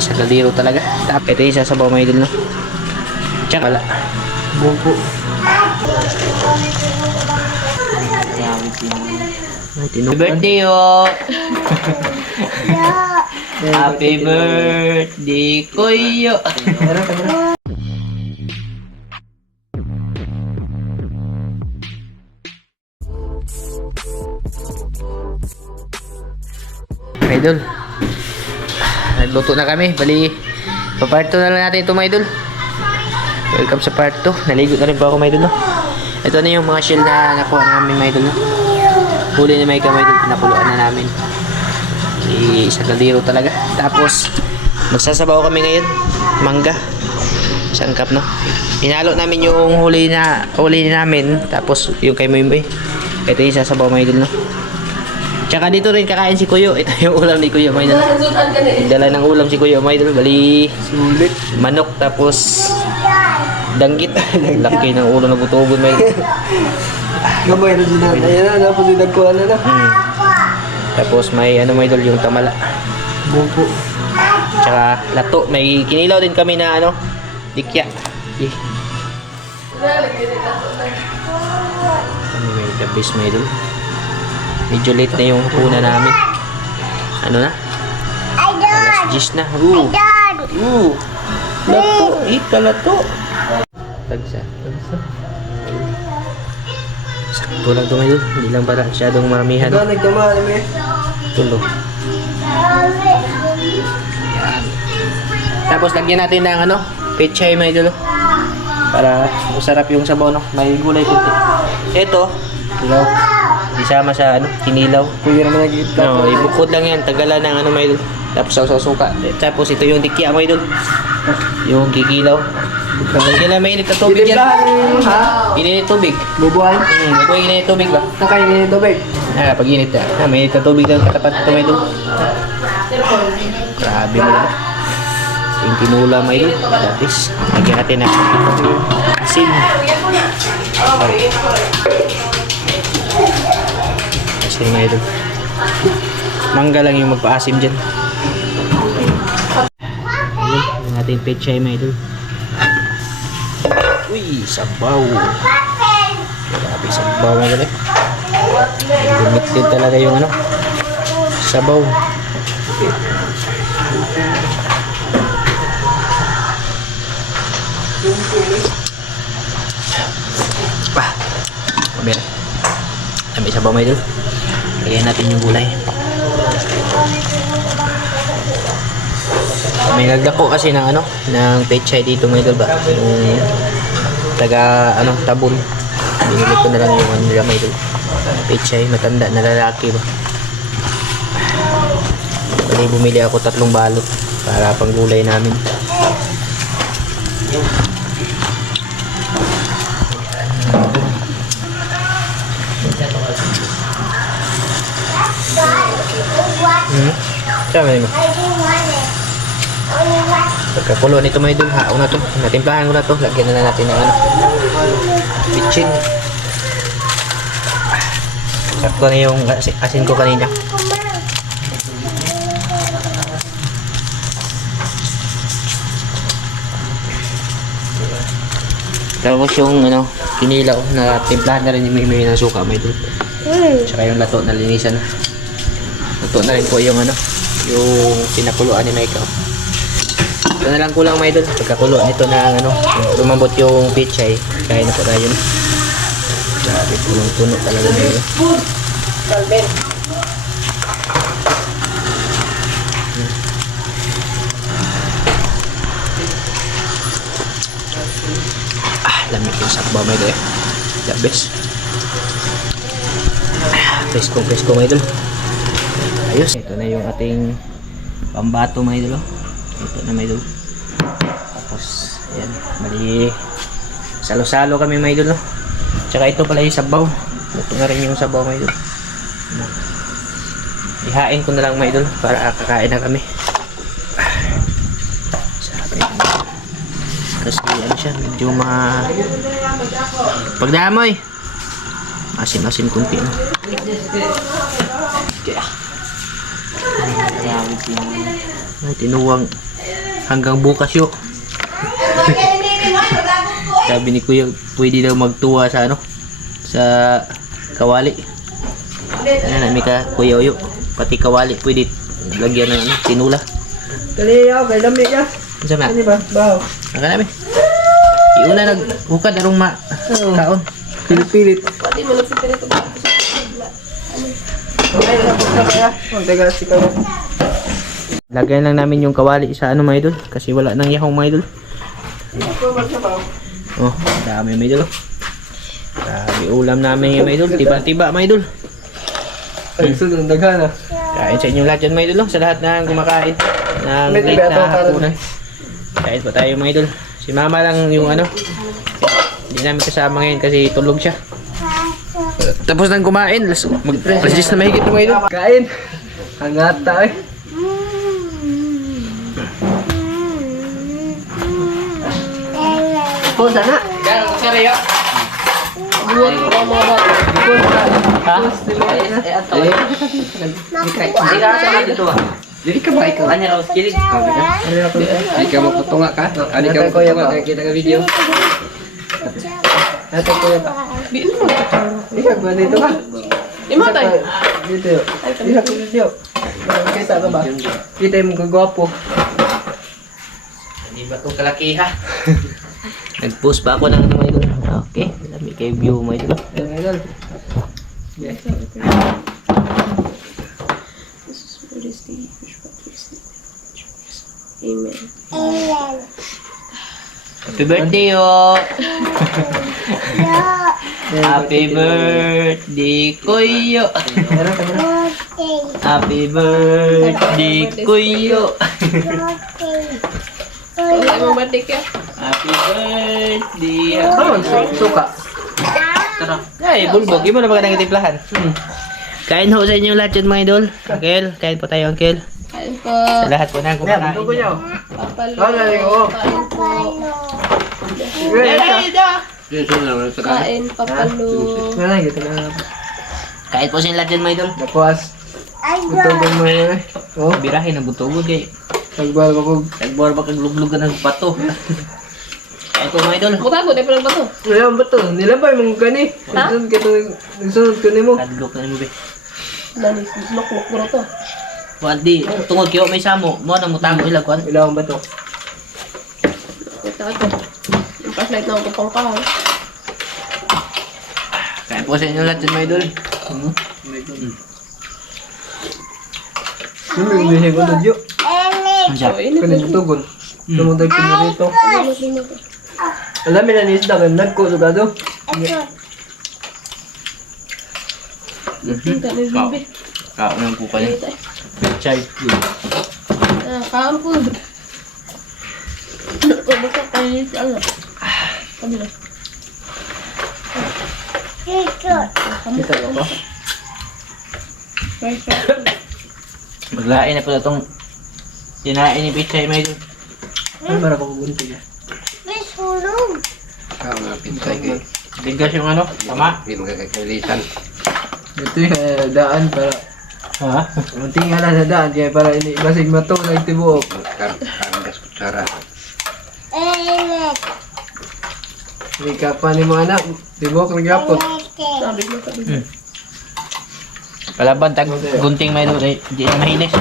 Isa kaliro talaga. Tapos ito yung sasabaw mga idol, no? Tsaka wala. Buko. Happy birthday, oh! Happy birthday, Kuyo! Idol, nagluto na kami. Bali, pa-part 2 na lang natin ito mga idol. Welcome sa part 2. Naligo na rin po ako mga idol, no? Ito na yung mga shell na nakuha namin mga idol, no? Huli ni Micah mga idol, pinakuluan na namin. Isang kaliro talaga. Tapos magsasabaw kami ngayon, mangga, isang cup, no? Inalo namin yung huli namin. Tapos yung kay Moymoy, ito yung sasabaw mga idol, no? Tsaka dito rin kakain si Kuyo. Ito yung ulam ni Kuyo, mga idol. Dala ng ulam si Kuyo, mga idol. Bali, Sulit. manok, tapos danggit. Laki ng ulo na butugon, mga idol. Gamay na din natin. Ayan na, tapos dinagkuhan na na. Tapos may ano mga idol, yung tamala. Buko. Tsaka lato. May kinilaw din kami na ano, dikya. Ano may tabis mga idol. Medyo late na yung puna namin. Ano na? Alas 10 na. Lato. Lato. Tagsa. Sakto lang ito mga idol. Hindi lang para masyadong maramihan. Ito, nagkamali mo eh. Tulo. Yan. Tapos lagyan natin ng ano, pechay mga idol. Para masarap yung sabaw, no? May gulay kunti. Ito, ilaw. Isama sa ano, kinilaw. Kuya naman nag-iitla. No, ibukod lang yan, tagalan ng ano mga idol. Tapos sa suka. Tapos ito yung dikya mga idol. Yung kikilaw. Kailan mainit na tubig yan? Ha? Ininit tubig. Bubuhan? Kung ininit tubig ba? Nakainin yung tubig. Pag init na. Mainit na tubig lang katapat ito mga idol. Grabe mo lang. Yung tinula mga idol. Tapos, lagyan natin na asin. Asin mga idol. Mangga lang yung magpa-asim dyan. Ayun, yung ating pechay mga idol. Uy, sabaw. Grabe sabaw mga idol. Limited talaga yung ano, sabaw. Pamira. Kami sabaw mga idol. Lagyan natin yung gulay. May nagdako kasi ng ano, ng pechay dito mga idol ba? Yung taga ano, tabon. Binili ko na lang yung ano nila mga idol. Pechay, matanda na lalaki ba? Bali bumili ako 3 balot para pang gulay namin. Sama mo. Pagkakulo nito mga idol, haon na to. Natimplahan ko na to. Lagyan na lang natin ng ano, bitchin. Sakto na yung asin ko kanina. Tapos yung ano, kinilaw na timplahan na rin yung may ng suka mga idol. Tsaka yung lato na linisan na. Lato na rin po yung ano, yung pinakuluan ni Micah. Ito na lang kulang mga idol. Pagkakuluan ito na ano, lumambot yung pechay. Kain na po tayo. Grabe, punong-puno talaga na yun. Lamig yung sakbaw mga idol. The best. Presko mga idol. Ayos. Ito na yung ating pambato mga idol. Ito na mga idol. Tapos, ayan. Bali, salo-salo kami mga idol. Tsaka ito pala yung sabaw. Ito na rin yung sabaw mga idol. Ihain ko na lang mga idol para kakain na kami. Sarap na yun. Kasi ano siya, medyo pagdamoy. Asin-asin kunti. Ay, tinuwang hanggang bukas yun. Sabi ni Kuya, pwede daw magtuwa sa ano, sa kawali. Ayan, may ka Kuya Uyo. Pati kawali pwede lagyan ng ano, tinula. Kaliya, kay dami ya. Ano ba? Ano ba? Baho. Naka namin. Iuna naghukad arong kaon. Pilit-pilit. Pati mo lang sa pinito ba? Okay, tapos na kaya. Magtagas si Karo. Lagyan lang namin yung kawali sa ano mga idol. Kasi wala nang yahong mga idol. Oh, dami mga idol. Dami ulam namin mga idol. Tiba-tiba mga idol. Ay, sunod, daghan na. Kain sa inyong lahat dyan mga idol. Sa lahat na kumakain. Ng May late tiba na ito, Karo. hapunan. Kain pa tayo mga idol. Si mama lang yung ano. Hindi namin kasama ngayon kasi tulog siya. Tapos nang kumain. Alas 10 na mahigit mga idol. Kain. Hangata eh. Kung sana. Buwan ko ang mga bata. Ha? Jadi ka ba ikaw? Kanya raw kilig. Hindi ka magputunga ka? Hindi ka magputunga kaya kita ka video. Natin ko yun. Di naman ka. Ikaw ba dito ka? Imatay. Dito yun. Isa ko video. Kita ka ba? Kita yung kagwapo. Hindi ba ito kalaki ha? Nag-post pa ako ng ano mga idol. Okay, dami kayo view mga idol. Ayun, idol. This is for this thing. Amen. Happy birthday yo! Happy birthday Kuyo! Meron ka na? Happy birthday Kuyo! Wala mong birthday ka? Happy birthday! Ano? Suka. Ay, bulbog. Di mo na ba ka timplahan? Kain ho sa inyo lahat yun mga idol. Uncle, kain po tayo Uncle. Kain po. Sa lahat po na kumakain. Ito ko niyo. Papalo. Kain ko. Kain po. Kain, papalo. Wala, gitu na. Kain po sa inyo lahat yun mga idol. Nakuas. Butugan mo yun eh. Oh, Birahin ang butugod kay. tagbal ko. Nagbor ba kagluglugan ng bato. Kain po mga idol. Butago, di pa lang ba to? Wala ba ito? Nilabay mong gani. Ha? Nagsunod ka ni mo. Kadlok na mo be. Nani, lok-lok mo to. Wandi, tungod kayo may samo. Mo na mutango ilag kwan. Ilang ba ito? Ito ako. Yung flashlight na ako pang kahal. Kain po sa inyo lahat yun mga idol. Sino yung bihay ko na Diyo? Ang siya. So, init na Kanin tugon. Tumudag ka na rito. ito. Alam mo na ni Isda, may nagko sugado. Tingka ni Ruby. Kaon po pala. Chay. Kaon po. Basta kayo sa ano. Kabila. Kita ko ba? Right. Maglain na pala itong tinain ni Pichay mga idol. Ano ba ako kugunti niya? Bigas yung ano, tama? Ito yung daan para Ha? munting nga na sa daan kaya para ini basig mato nagtibuok. Hindi ka pa ni mga anak, tibuok nagyapot. Sabi mo sabi. Palaban tag gunting mga idol. Hindi na mahinis.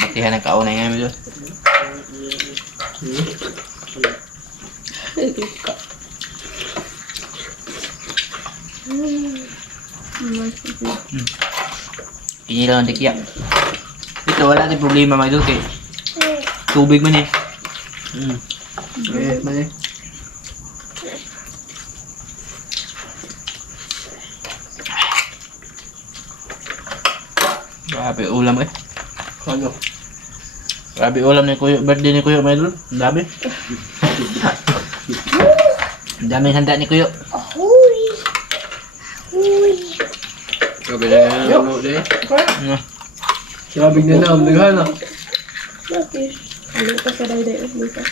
Batihan ng kaunay nga mga idol. Ika. Inilaw ang tikya. Ito wala tayong problema mga idol kay tubig man eh. Mali. Grabe ulam eh. Ano? Grabe ulam ni Kuya, birthday ni Kuya mga idol. Ang dami. Ang daming handa ni Kuya. Ano? Sabig na na, umdaghan na. Bakit? Ano ka sa day-day of dito?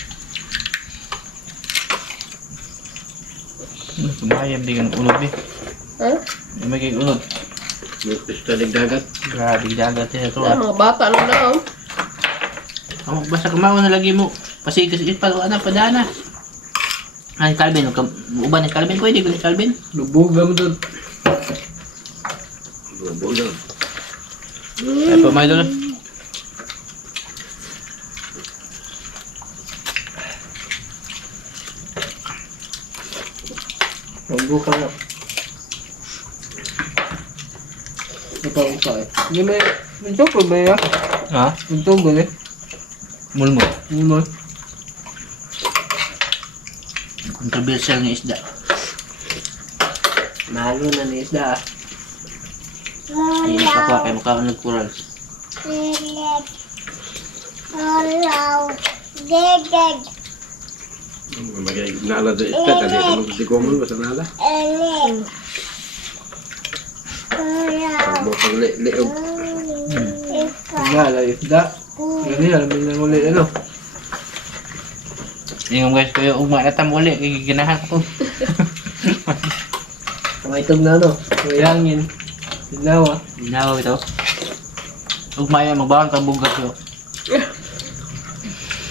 Sumayam di kan ulod ni. Ha? May kay ulod. Gusto dagat. Grabe dagat ya to. Mga bata lang daw. Oh, basta kumaon na lagi mo. Pasigas pa ana padana. Ay Calvin, uban ni Calvin ko, hindi ko ni Calvin. Lubog mo doon. Lubog doon. Ay pa may dolo. Lubog ka na. Upa eh. Hindi may chocolate ba ya? Ha? Yung tugo eh. Mulmo. Ano? Controversial nga isda. Malo na ni isda ah. Hindi pa ko kay mukha nagkural. Nala sa isda, kasi kung magsikomol, basta nala. Pag liog. Nala isda. Ganyan, alam mo nang ulit ano. Yung guys ko yung ugma na tam uli kay ginahan ko. Ang itong na ano. Kuyangin. Sinawa. Ginawa ito. Ugma yan magbawang ka bugas yo.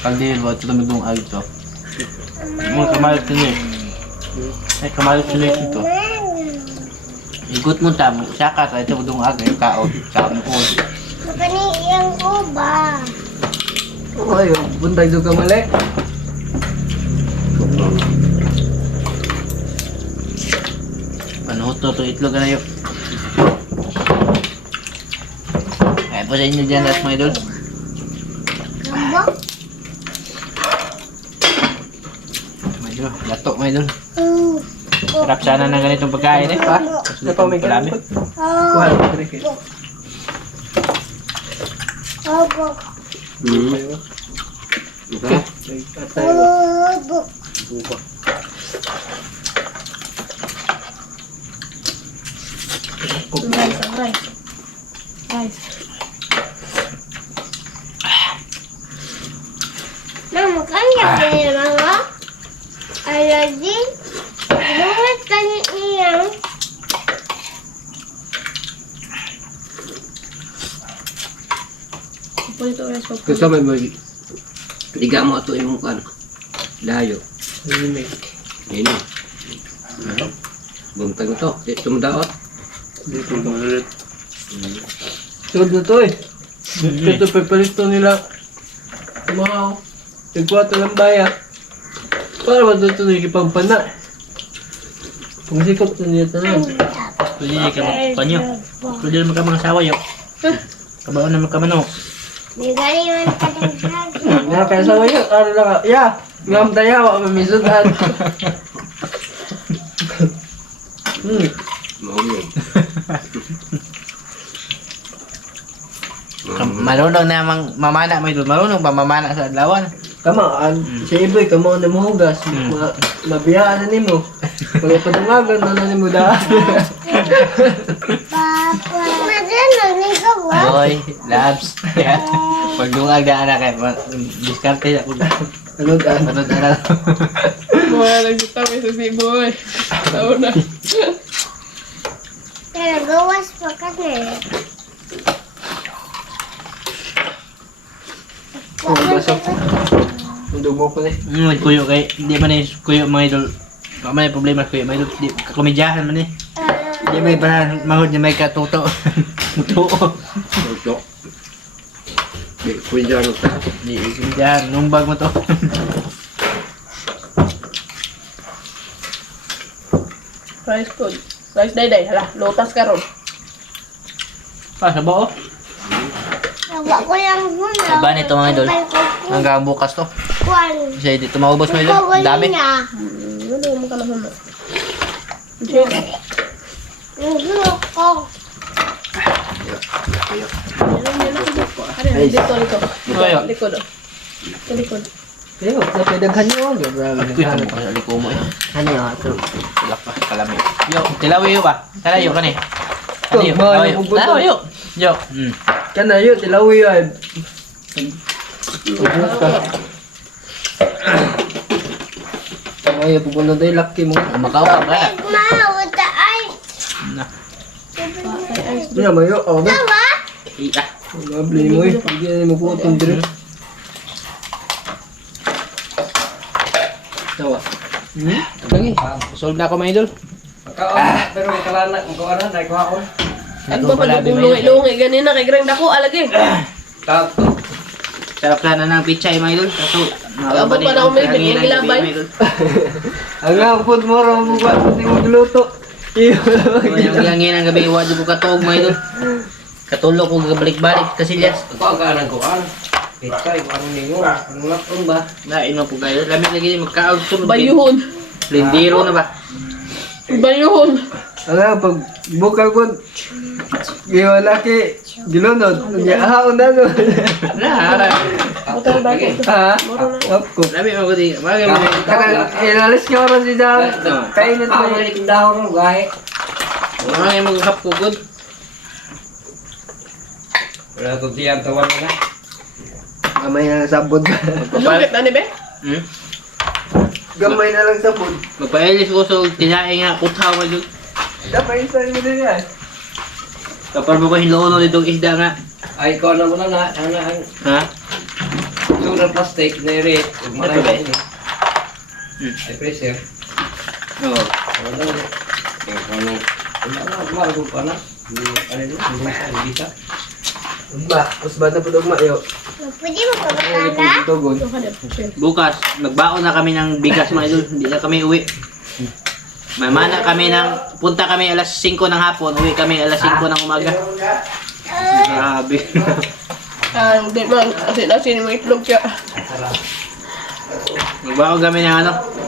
Kaldil ba ito tumigong ay ito. Mo kamalit ni. Ay kamalit ni ito. Igot mo tam, saka ta ito dong agay kaon sa mo. Makaniyang ko ba? Okay, buntay doon ka mali. Panuto to itlog na yun. Kaya po sa inyo dyan lahat mga idol. Gamba? Mga idol, lato mga idol. Sarap sana ng ganitong pagkain eh. Pa? Ano pa may Palami. Kuha, Patrick. Obo. Okay. Obo. Rice, rice. Rice. Mama, kanya kaya mga allergy? Lumit ka niya. Kasi may liga mo ito yung kan. Layo. Ini. Buntang ito. Ito mo daot. Dito ka ulit. Sugod na to eh. Ito pepperito nila. Mga tigwata lang baya. Para ba ito nakikipagpana? Kung sikot na niya tanan. Pwede niya ka panyo. Pwede naman ka mga sawa yun. Kabaon naman ka mano. May galing man ka din Nga kaya sa wayo, ano lang ka? Ya! Ngam tayo, wak mamisudan. Mau yun. Marunong namang mamana mga idol. Marunong pa mamana sa adlawan. Kamaan, sa iboy, kamo na mahugas. Mabiyaan na nimo. Kung ipadungagan na na nimo daan. Papa. Madalo ni ko ba? Boy, labs. Pag dungag na anak eh, diskarte na ko. Ano daan? Panood na lang. Wala lang kita may sasiboy. Tao na. Pero gawas pa kasi. Oh, basok. Ang dugo ko na eh. Kuyo kay, hindi man eh, kuyo mga idol. Wala man eh problema kuyo mga idol. Di, kakomedyahan man eh. Di may parang mahod na may katuto. Mutuo. Ito. Di, kuya rin ta. Di, kakomedyahan. Numbag mo to. Rice food. Rice day. Hala, lotas ka ron. Ah, sabaw oh. Nawa ko lang muna. Iba nito mga idol. Hanggang bukas to. Kwan. Kasi dito maubos mga idol. Ang dami. Ano mo ka na hama? Nagulo ko. Dito. Ayo. Likod. Likod. Ayun, napidaghan nyo. Grabe Kuy, na tamo ko sa liko mo eh. Ano yun? Ito. Tilak pa, kalami. Yo, tilawi yo ba? Talayo ka ni. Ano yo? Ito, mahal Talayo. yung buto. Talayo. Yo. Kana yun, tilawi yun. Ubukas ka. Ay, pupunta tayo, laki mo. Makao ka ba? Na. Hindi na mayo, ako na. Ika. Mabli mo eh, hindi na mo po itong dire. Tawa. Lagi. Solve na ako mga idol. Pero kalana, kung kawanan, dahil kuhaon. Ano ba pag lungi-lungi ganina kay Grang dako alagi. Tato. Sarap sana ng pichay mga idol. Kaso, Abot pa na ako may bigyan gilabay. Ang nga, put mo rin mo ba? Hindi mo gluto. Yung hangin ang gabi, wadyo ko katog mga idol. Katulog ko balik-balik kasi lias. Ito ang kanan ko, ano? Pitay, kung anong ninyo, anong lapon ba? Nain mo po kayo. Lamig lagi magkaog sunod. Bayuhon. Lindiro na ba? Bayuhon. Ang nga, pag bukal ko, giwa laki, gilunod. Haon na nun. Nahara. Motor ba ito? Ha? Up ko. Lami mo ko di. Mga mo. Ilalis ka oras si Jam. Kainit Ako mo. na iting dahon rin, gahe. Mga mo kap ko good. Wala ito diyan, tawan na. Gamay na lang sabod. Lugit na ni be? Hmm? Gamay na lang sabod. Magpailis ko so tinaing nga kuthaw mga idol. Dapat isa mo din yan. Kapag mo ko hinloono nitong isda nga. Ay, ikaw na mo na na. Ano ang Ha? sugar plastic na rin. Ito ba? Ay, pressure. Oo. Ano na rin. Ano na, bago pa na. Ano na, hindi ka. Ba, usba na po mayo. Pwede mo pa magkala? Tugon. Bukas, nagbaon na kami ng bigas mga idol. Hindi na kami uwi. Mamana kami punta kami alas 5 ng hapon. Uwi kami alas 5 ng umaga. Grabe. Hindi man. Asin mo itlog siya. Nagbaon kami ng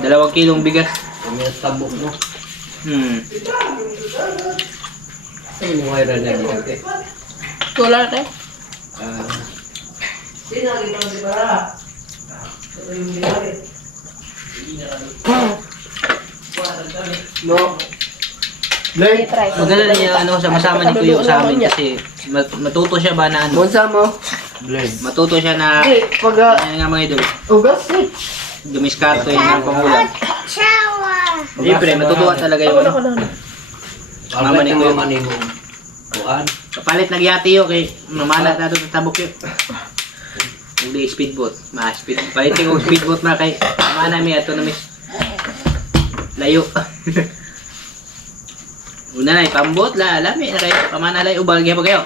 2 kilong bigas. Kami ang tabok mo. Ay, mo ay rana di ate. Wala na tayo. No. Blay. Maganda niya sama-sama ni Kuya sa amin kasi matuto siya ba na Monsa mo. matuto siya na Pag ano nga mga idol. ugas ni. Dumiskarto yung mga pangulam. Chawa! Siyempre, matutuwa talaga Ako yung na ko na. Mama ni Kuya. Mama ni mo. Kuan. Kapalit nagyati yun kay mamala na doon sa tabok yun. Hindi speedboat. Speed. Palitin ko speedboat na kay mana mi ato na miss. Layo. Una na ipambot la lami na kayo. Pamana layo ubal gyapon kayo.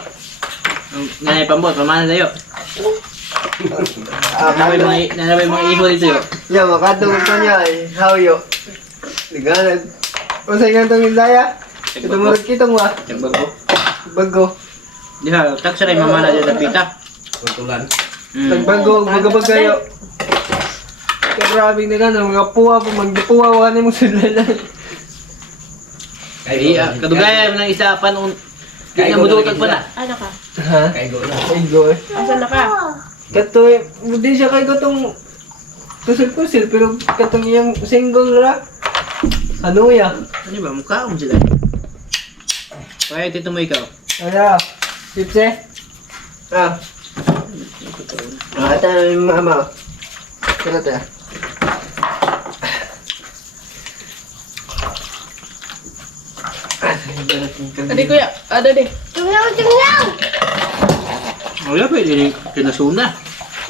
Nga na ipambot pamana layo. Nanabay mga iho dito yun. Ya, makatungod pa niya eh. Hawyo. Liganag. O sa inyo itong ilaya? Ito mo rin kitong wa. Tagbago. Bago. Di ba, taksa rin mamana dyan na pita. Kuntulan. Nagbago, magabag kayo. Karabing na gano'n, mga puwa po, magdipuwa, wala na mong sulalan. Ay, kadugaya ng isa pa noon. Hindi na mudutag pa na. Ano ka? Ha? Kaigo na. Ay, go eh. Asan na ka? Kato eh, hindi siya kayo itong pusil-pusil, pero katong iyang single ra. Ano ya? Ano ba, mukha akong sila. Kaya tito mo ikaw. Ano? Sipse? Ah. Ata na yung mama. Kaya tayo. Adi kuya. Ada deh. Tunglaw, tunglaw! Wala pa, hindi kinasuna.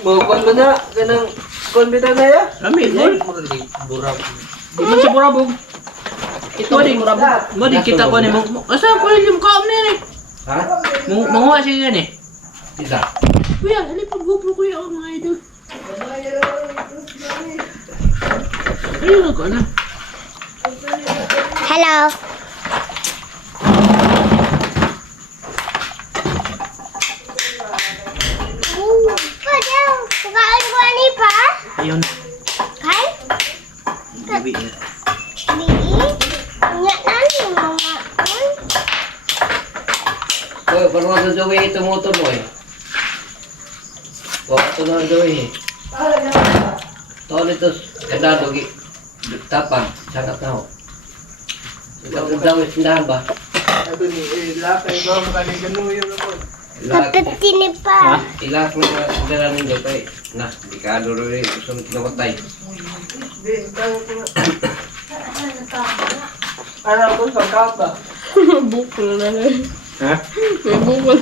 Mawakon mo na, ganang konbita na ya. Kami, boy. Di man siya burabog. Ito di murah. Mo di kita ko ni mo. Asa ko yung kaom na yan eh. Ha? Manguha siya yan eh. Isa. Kuya, halip pag GoPro kuya ako mga idol. Ayun ako na. Hello! Padaw! Kukaan ko ani pa? Ayun. Kay? Gabi eh. Di? Nya nani mama? Oy, parang sa Joey ito motor mo eh. Wala ito na Joey eh. Tawag ito, kadado, tapang, sangat na ho. Ito Joey, sindahan ba? Ito ni, lakay ba, makali ganun yung ako. Kapatini Ha? pa. Ilak mo na sindahan ng Joey. Na, di ka rin, gusto mo kinamatay. Ano ko sa kapa? Bukol na lang. Ha? May bukol.